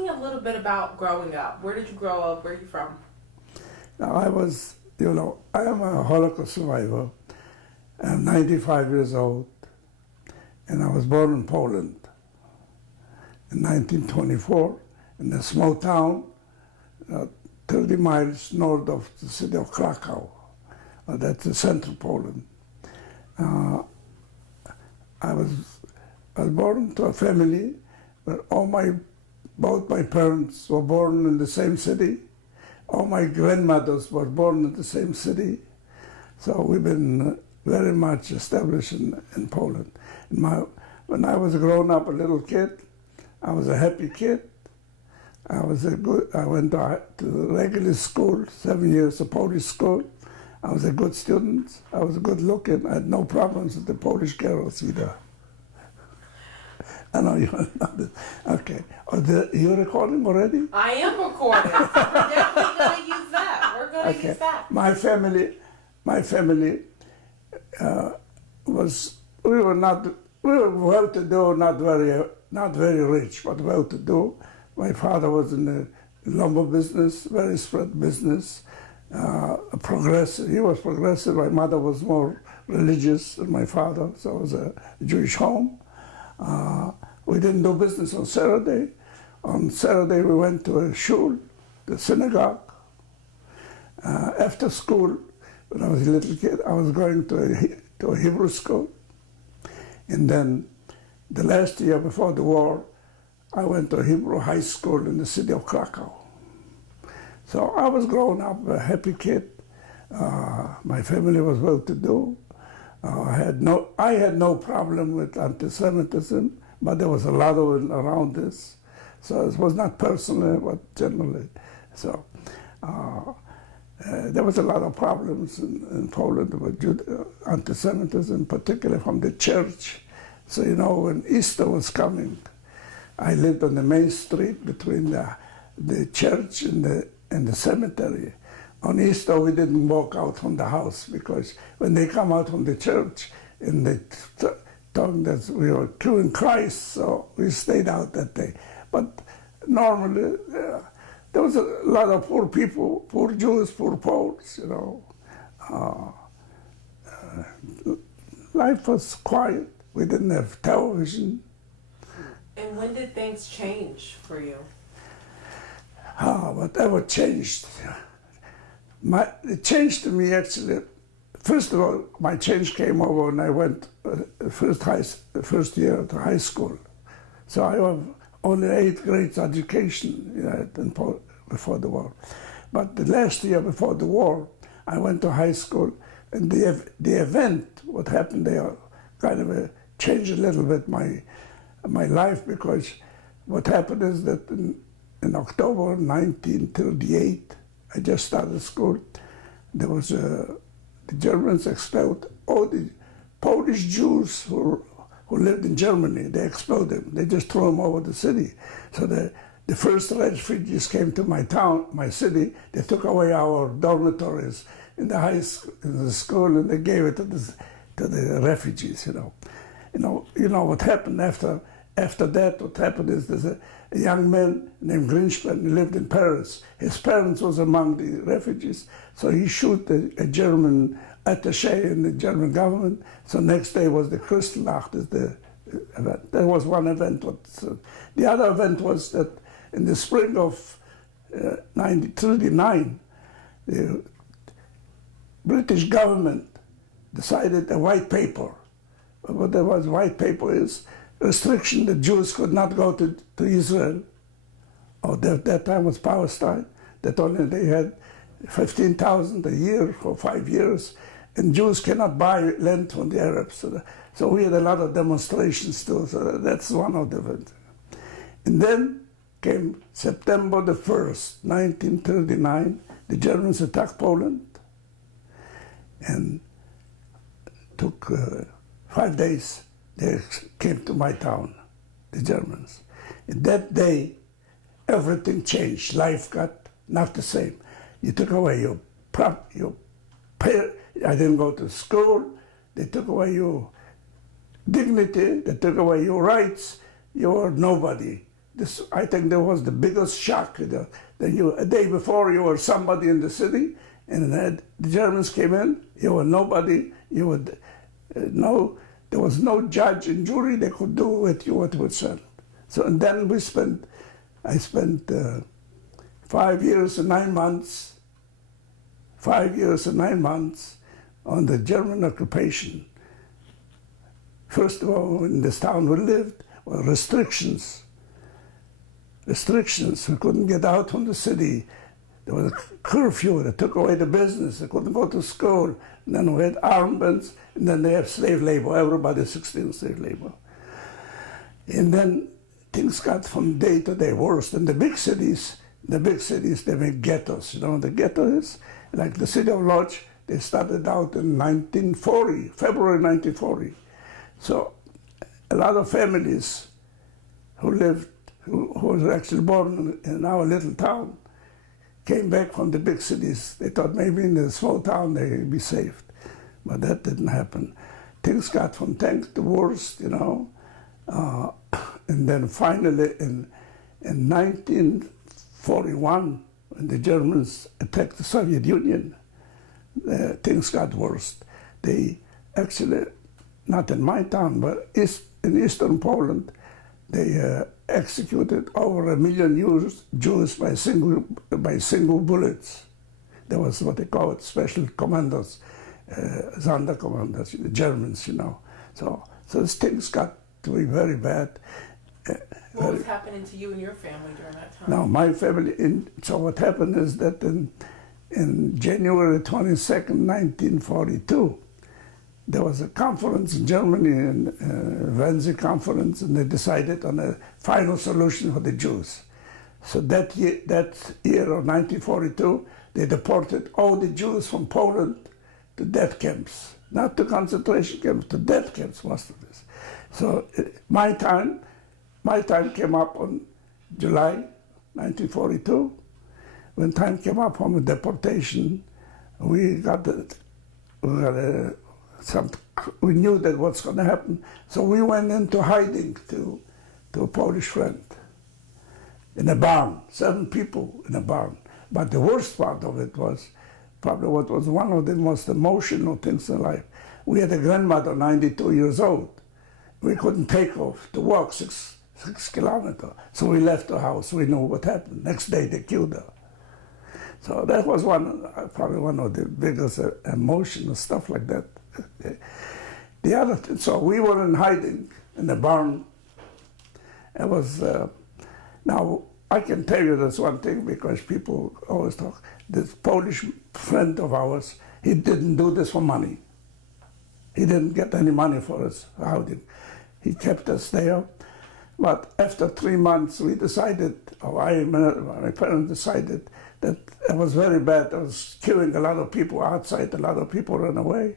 me a little bit about growing up. Where did you grow up? Where are you from? Now, I am a Holocaust survivor. I'm 95 years old, and I was born in Poland in 1924 in a small town 30 miles north of the city of Krakow. That's the central Poland. Uh, I was born to a family where both my parents were born in the same city. All my grandmothers were born in the same city. So we've been very much established in Poland. When I was growing up, a little kid, I was a happy kid. I went to regular school, 7 years of Polish school. I was a good student. I was good looking. I had no problems with the Polish girls either. I know you're not. Okay. Are you recording already? I am recording. We're definitely going to use that. We're going to use that. My family we were well-to-do, not very rich, but well-to-do. My father was in the lumber business, very spread business, progressive. He was progressive. My mother was more religious than my father, so it was a Jewish home. We didn't do business on Saturday. On Saturday, we went to a shul, the synagogue. After school, when I was a little kid, I was going to a Hebrew school. And then the last year before the war, I went to a Hebrew high school in the city of Krakow. So I was growing up a happy kid. My family was well-to-do. I had no problem with anti-Semitism, but there was a lot of it around this. So it was not personally, but generally. So there was a lot of problems in Poland with anti-Semitism, particularly from the church. So, when Easter was coming, I lived on the main street between the church and the cemetery. On Easter, we didn't walk out from the house because when they come out from the church, and they told that we were queuing Christ, so we stayed out that day. But normally, there was a lot of poor people, poor Jews, poor Poles, life was quiet. We didn't have television. And when did things change for you? Whatever changed. It changed to me actually. First of all, my change came over when I went first year to high school. So I have only 8th grade education before the war. But the last year before the war, I went to high school, and the event, what happened there, kind of changed a little bit my life, because what happened is that in October 1938, I just started school. There was the Germans expelled all the Polish Jews who lived in Germany. They expelled them. They just threw them over the city. So the first refugees came to my town, my city. They took away our dormitories in the school, and they gave it to the refugees. You know what happened after that. What happened is there's a young man named Grinspan. He lived in Paris. His parents was among the refugees, so he shoot a German attaché in the German government. So next day was the Kristallnacht, is the event. That was one event. The other event was that in the spring of 1939, the British government decided a white paper. What there was white paper is restriction that Jews could not go to Israel. Or that time was Palestine, that only they had 15,000 a year for 5 years, and Jews cannot buy land from the Arabs. So we had a lot of demonstrations too, so that's one of the events. And then came September the 1st, 1939, the Germans attacked Poland, and took 5 days. They came to my town, the Germans. And that day, everything changed. Life got not the same. You took away your pay. I didn't go to school. They took away your dignity. They took away your rights. You were nobody. this, I think that was the biggest shock. That a day before you were somebody in the city, and then the Germans came in, you were nobody, you would there was no judge and jury that could do with you what was said. So, and then I spent 5 years and 9 months, 5 years and 9 months on the German occupation. First of all, in this town we lived, were restrictions. Restrictions, we couldn't get out from the city. There was a curfew that took away the business. They couldn't go to school. And then we had armbands, and then they have slave labor. Everybody 16 slave labor. And then things got from day to day worse. In the big cities, they make ghettos. You know what the ghetto is? Like the city of Lodz, they started out in 1940, February 1940. So a lot of families who were actually born in our little town, came back from the big cities. They thought maybe in the small town they'd be saved. But that didn't happen. Things got from tanks to worse, you know. And then finally in 1941, when the Germans attacked the Soviet Union, things got worse. They actually, not in my town, but in eastern Poland, they executed over 1 million Jews by single bullets. That was what they call it, special commandos, Sonderkommandos, the Germans, you know. So these things got to be very bad. What was happening to you and your family during that time? Now, my family, so what happened is that in January 22nd, 1942, there was a conference in Germany, Wannsee conference, and they decided on a final solution for the Jews. So that year of 1942, they deported all the Jews from Poland to death camps, not to concentration camps, to death camps, most of this. So my time came up on July 1942. When time came up from the deportation, we knew that what's going to happen. So we went into hiding to a Polish friend in a barn, 7 people in a barn. But the worst part of it was probably what was one of the most emotional things in life. We had a grandmother, 92 years old. We couldn't take off to walk 6 kilometers. So we left the house. We knew what happened. Next day they killed her. So that was probably one of the biggest emotional stuff like that. The other thing, so we were in hiding in the barn. It was, now I can tell you this one thing because people always talk. This Polish friend of ours, he didn't do this for money. He didn't get any money for us hiding. He kept us there. But after 3 months, we decided, my parents decided that it was very bad. It was killing a lot of people outside. A lot of people ran away.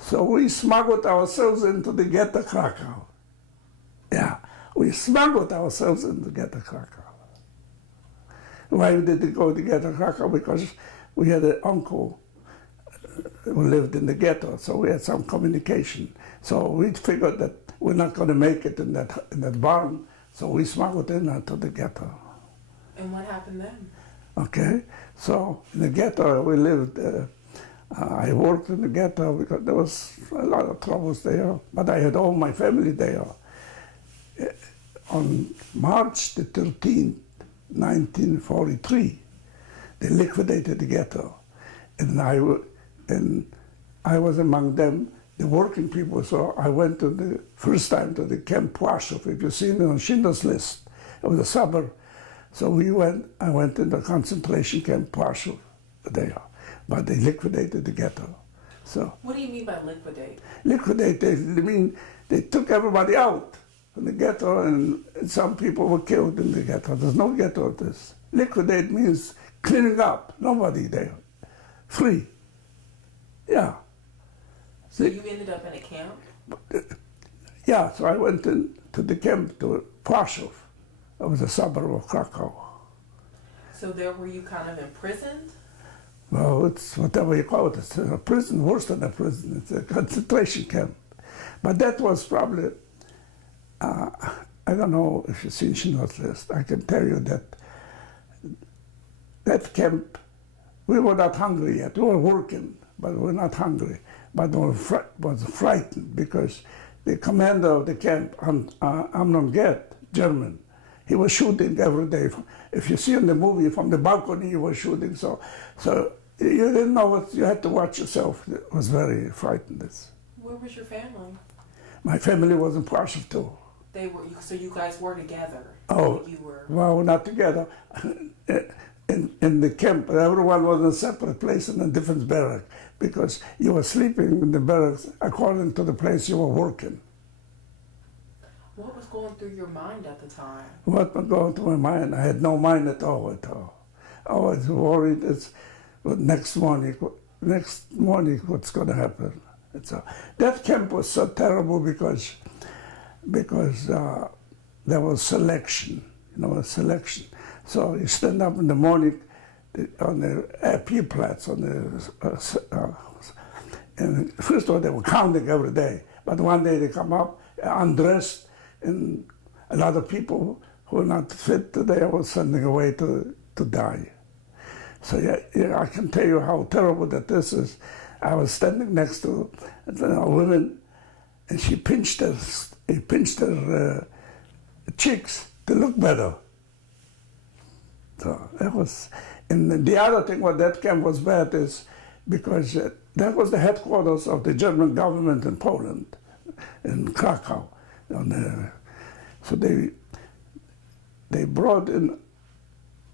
So we smuggled ourselves into the ghetto Krakow. Yeah, we smuggled ourselves into ghetto Krakow. Why did we go to ghetto Krakow? Because we had an uncle who lived in the ghetto, so we had some communication. So we figured that we're not going to make it in that barn, so we smuggled into the ghetto. And what happened then? Okay, so in the ghetto we lived. I worked in the ghetto because there was a lot of troubles there, but I had all my family there. On March the 13th, 1943, they liquidated the ghetto, and I was among them, the working people. So I went to the first time to the Camp Płaszów. If you've seen it on Schindler's List, it was a suburb. So I went into the concentration camp Płaszów there, but they liquidated the ghetto. So what do you mean by liquidate? Liquidate, they mean they took everybody out from the ghetto, and some people were killed in the ghetto. There's no ghetto of this. Liquidate means cleaning up, nobody there, free. Yeah. So you ended up in a camp? Yeah, so I went to the camp to Płaszów. It was a suburb of Krakow. So there were you kind of imprisoned? Well, it's whatever you call it. It's a prison, worse than a prison. It's a concentration camp. But that was probably, I don't know if you've seen Schindler's List. I can tell you that that camp, we were not hungry yet. We were working, but we were not hungry. But we was frightened because the commander of the camp, Amnon Gett, German, he was shooting every day. If you see in the movie, from the balcony, he was shooting. So you didn't know what, you had to watch yourself. It was very frightened. Where was your family? My family was in Prussia too. They were, so you guys were together? Oh, you were... well, not together. In the camp, everyone was in a separate place in a different barrack because you were sleeping in the barracks according to the place you were working. What was going through your mind at the time? What was going through my mind? I had no mind at all. I was worried. Next morning, what's going to happen? That camp was so terrible because there was selection, selection. So you stand up in the morning on the AP-Platz, and first of all, they were counting every day. But one day they come up undressed, and a lot of people who were not fit today were sending away to die. So yeah, I can tell you how terrible that this is. I was standing next to a woman, and he pinched her cheeks to look better. So that was, and the other thing what that camp was bad is because that was the headquarters of the German government in Poland, in Krakow. So they brought in,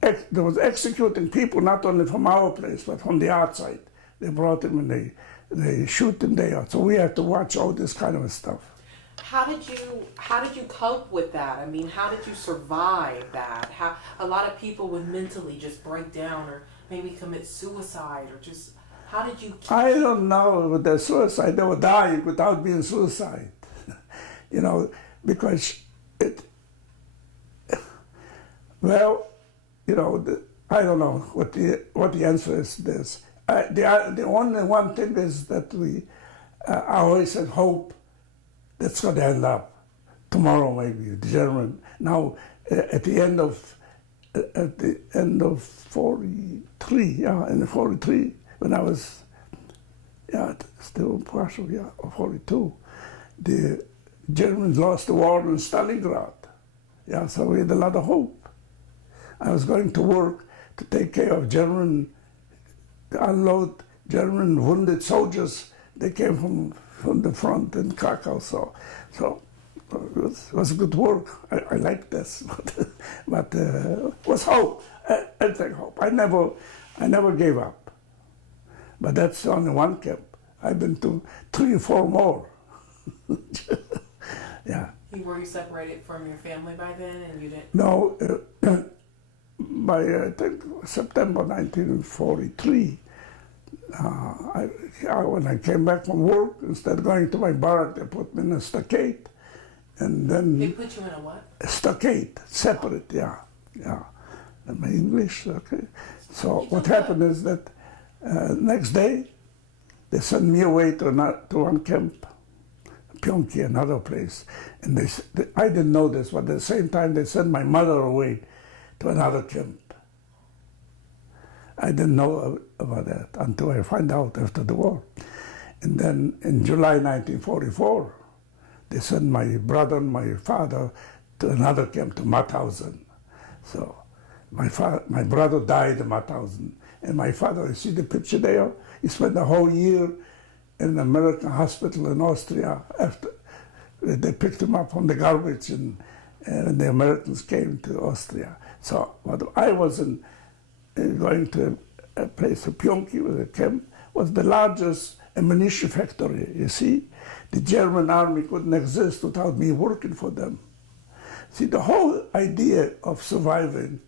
they was executing people not only from our place but from the outside. They brought them and they shoot them there. So we had to watch all this kind of stuff. How did you cope with that? I mean, how did you survive that? How a lot of people would mentally just break down or maybe commit suicide or just how did you? I don't know with the suicide. They were dying without being suicide, because well, I don't know what the answer is. This the only one thing is that I always had hope. That's going to end up tomorrow, maybe the German. Now, at the end of 43, in 43, when I was, still in Prussia, 42, the Germans lost the war in Stalingrad. So we had a lot of hope. I was going to work to take care of unload German wounded soldiers. They came from the front in Krakow, so it was good work. I liked this, but was hope. I think hope. I never gave up. But that's only one camp. I've been to 3 or 4 more. Yeah. Were you separated from your family by then, and you didn't? No, by I think September 1943. When I came back from work, instead of going to my barrack, they put me in a stockade, and then they put you in a what? A stockade, separate, yeah. And my English, okay. So what happened is that next day they sent me away to one camp, Pyeongki, another place, and I didn't know this, but at the same time they sent my mother away to another camp. I didn't know about that until I found out after the war. And then in July 1944, they sent my brother and my father to another camp, to Mauthausen. So my brother died in Mauthausen. And my father, you see the picture there? He spent a whole year in an American hospital in Austria after they picked him up from the garbage and the Americans came to Austria. So I wasn't going to a place of Pyeongki with a camp, was the largest ammunition factory, you see. The German army couldn't exist without me working for them. See, the whole idea of surviving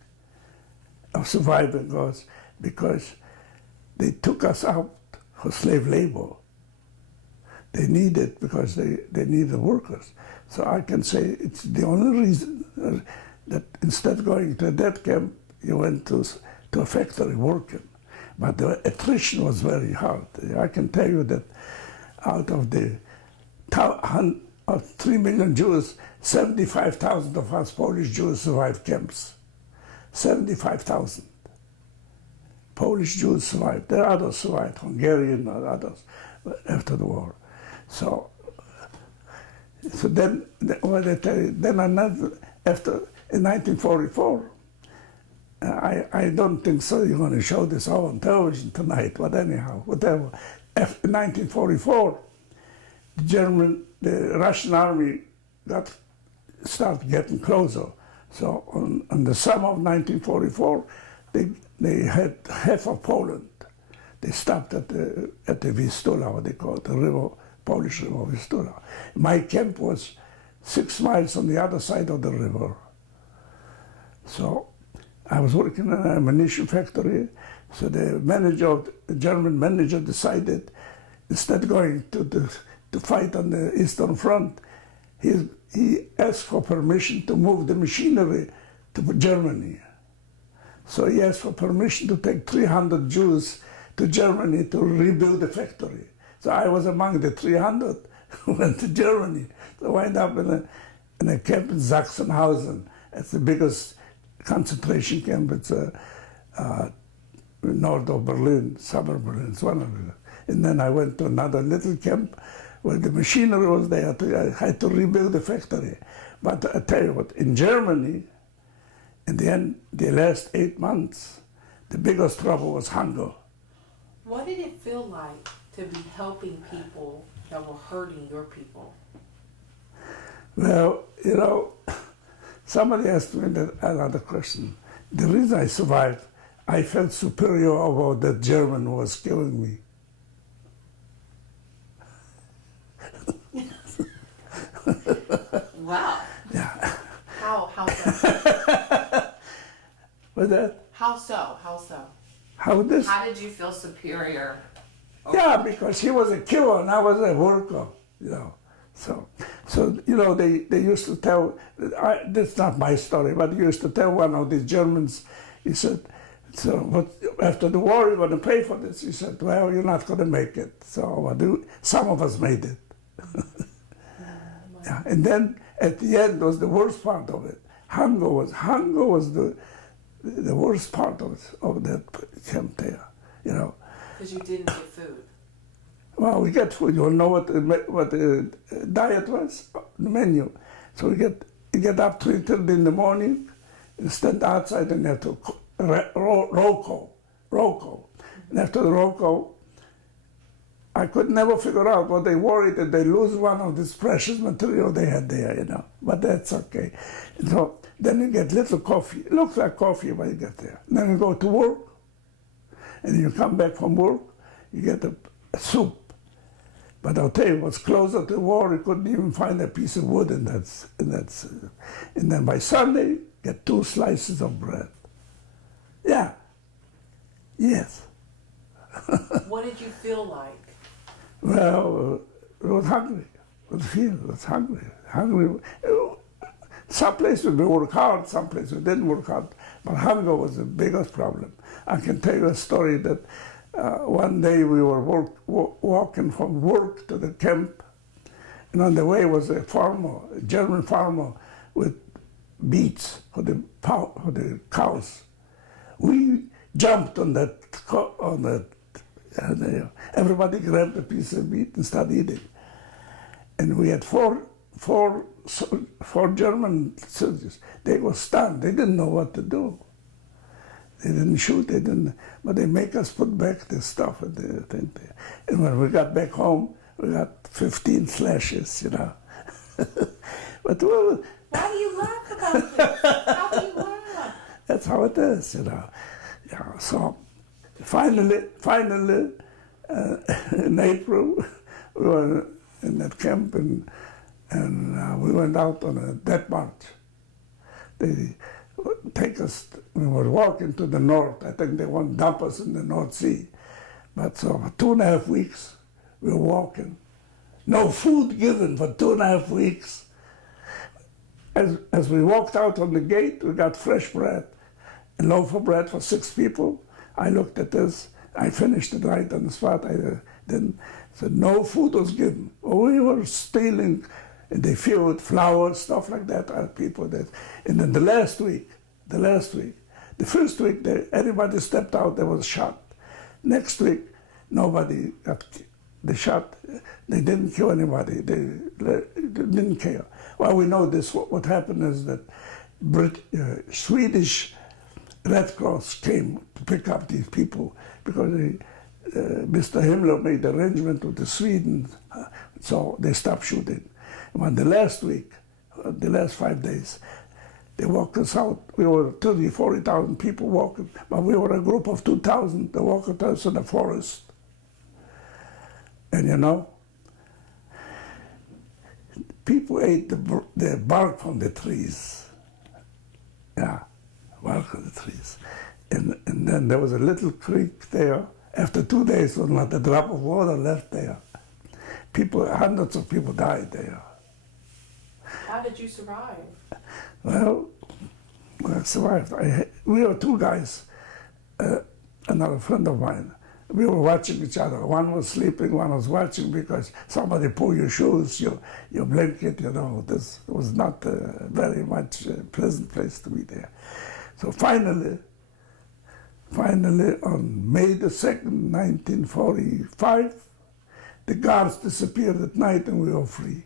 was because they took us out for slave labor. They needed, because they needed workers. So I can say it's the only reason that instead of going to a death camp, you went to a factory working. But the attrition was very hard. I can tell you that out of the of 3 million Jews, 75,000 of us Polish Jews survived camps. 75,000 Polish Jews survived. There are others survived, Hungarian and others, after the war. So then, what they tell you, then another, after, in 1944, I don't think so you're going to show this all on television tonight, but anyhow, whatever. In 1944, the Russian army started getting closer. So in the summer of 1944, they had half of Poland. They stopped at the Vistula, what they call it, the river, Polish river Vistula. My camp was 6 miles on the other side of the river. So I was working in an ammunition factory. So the German manager decided, instead of going to fight on the Eastern Front, he asked for permission to move the machinery to Germany. So he asked for permission to take 300 Jews to Germany to rebuild the factory. So I was among the 300 who went to Germany. So I wound up in a camp in Sachsenhausen. It's the biggest concentration camp. It's north of Berlin, suburb Berlin. It's one of them. And then I went to another little camp where the machinery was there. I had to rebuild the factory. But I tell you what, in Germany, in the end, the last 8 months, the biggest trouble was hunger. What did it feel like to be helping people that were hurting your people? Well, you know, somebody asked me another question. The reason I survived, I felt superior about that German who was killing me. Wow. Yeah. How so? But that, How so? How so? how this? How did you feel superior? Yeah, because he was a killer and I was a worker, you know. So you know, they used to tell, that's not my story, but he used to tell one of these Germans, he said, so what, after the war, you're going to pay for this? He said, well, you're not going to make it. So some of us made it. Yeah. And then at the end was the worst part of it. Hunger was the worst part of that camp there, you know. Because you didn't get food. Well, we get food. You know what the diet was? The menu. So you get up to 3:30 in the morning, you stand outside and you have to roll call. And after the roll call, I could never figure out what they worried that they lose one of this precious material they had there, you know. But that's okay. And so then you get little coffee. It looks like coffee when you get there. And then you go to work, and you come back from work, you get a soup. But I'll tell you, what's closer to war, you couldn't even find a piece of wood, and then by Sunday, get 2 slices of bread. Yeah. Yes. What did you feel like? Well, I was hungry. I was hungry. Some places we work hard, some places we didn't work hard, but hunger was the biggest problem. I can tell you a story that one day we were walking from work to the camp, and on the way was a German farmer with beets for the cows. We jumped on that, everybody grabbed a piece of meat and started eating. And we had four German soldiers. They were stunned. They didn't know what to do. They didn't shoot, but they make us put back the stuff and the thing there. And when we got back home, we got 15 slashes, you know. But well, why do you laugh about this? How do you laugh? That's how it is, you know. Yeah. So finally, in April, we were in that camp and we went out on a death march. They take us, we were walking to the north. I think they want to dump us in the North Sea. But so for 2.5 weeks, we were walking. No food given for 2.5 weeks. As we walked out on the gate, we got fresh bread, a loaf of bread for 6 people. I looked at this, I finished it right on the spot. I didn't, so no food was given. We were stealing and they fill with flowers, stuff like that. Are people that, and then the first week, everybody stepped out, they was shot. Next week, nobody got they shot. They didn't kill anybody. They didn't care. Well, we know this. What happened is that Swedish Red Cross came to pick up these people because Mr. Himmler made arrangement with the Sweden, so they stopped shooting. When the last week, the last 5 days, they walked us out. We were 30,000, 40,000 people walking, but we were a group of 2,000. They walked us in the forest. And you know, people ate the bark from the trees. Yeah, bark of the trees. And then there was a little creek there. After 2 days, there was not a drop of water left there. Hundreds of people died there. How did you survive? Well, I survived. We were two guys, another friend of mine. We were watching each other. One was sleeping, one was watching, because somebody pulled your shoes, your blanket, you know. This was not very much a pleasant place to be there. So finally, on May the 2nd, 1945, the guards disappeared at night and we were free.